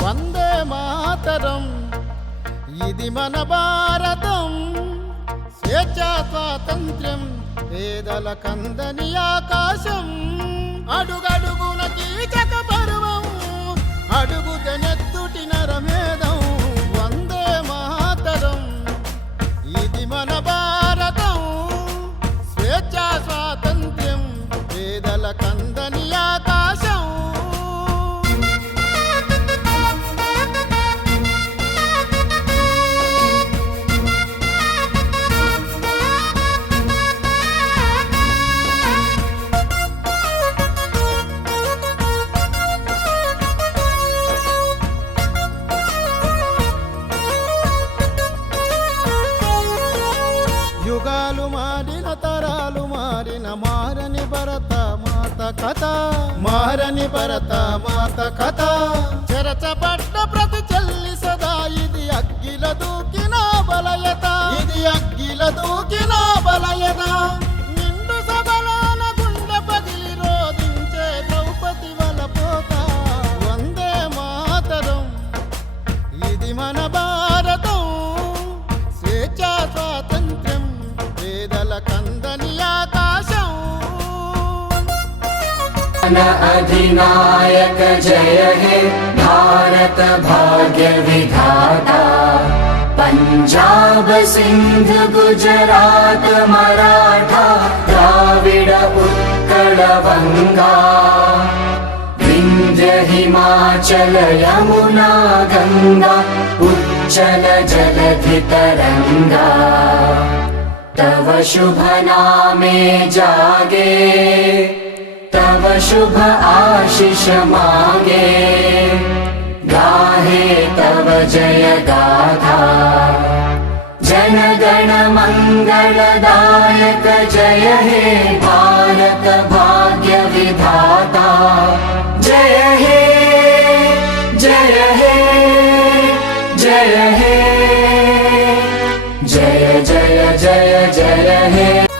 వందే మాతరం ఇది మన భారతం స్వేచ్ఛా స్వాతంత్ర్యం పేదల కందని ఆకాశం అడుగడుగున కీచక పర్వం అడుగుతెనెత్తుటి నరమేదం వందే మాతరం ఇది మన భారతం స్వేచ్ఛా స్వాతంత్ర్యం పేదల కందని ఆకాశం యుగాలు మారిన తరాలు మారిన మారని భరత మాత కథ మారని భరత మాత కథ చెరచబడ్డ ప్రతి చెల్లి సదా ఇది అగ్గిల దూకిన బలయత ఇది అగ్గిల దూకిన బలయత నిండు సభలోన గుండె పగిలి రోధించే ద్రౌపది వలపోత వందే మాతరం ఇది మన భారతం స్వేచ్ఛా స్వాతంత్ర్యం పేదల కందని ఆకాశం अधिनायक जय हे भारत भाग्य विधाता पंजाब सिंध गुजरात मराठा द्राविड उत्कल वंगा विंध्य हिमाचल यमुना गंगा उच्चल जलधि तरंगा तव शुभ नामे जागे तव शुभ आशीष मांगे गाहे तव जय गाथा जन गण मंगलदायक जय हे भारत भाग्य विधाता जय हे जय हे जय हे जय जय जय जय हे।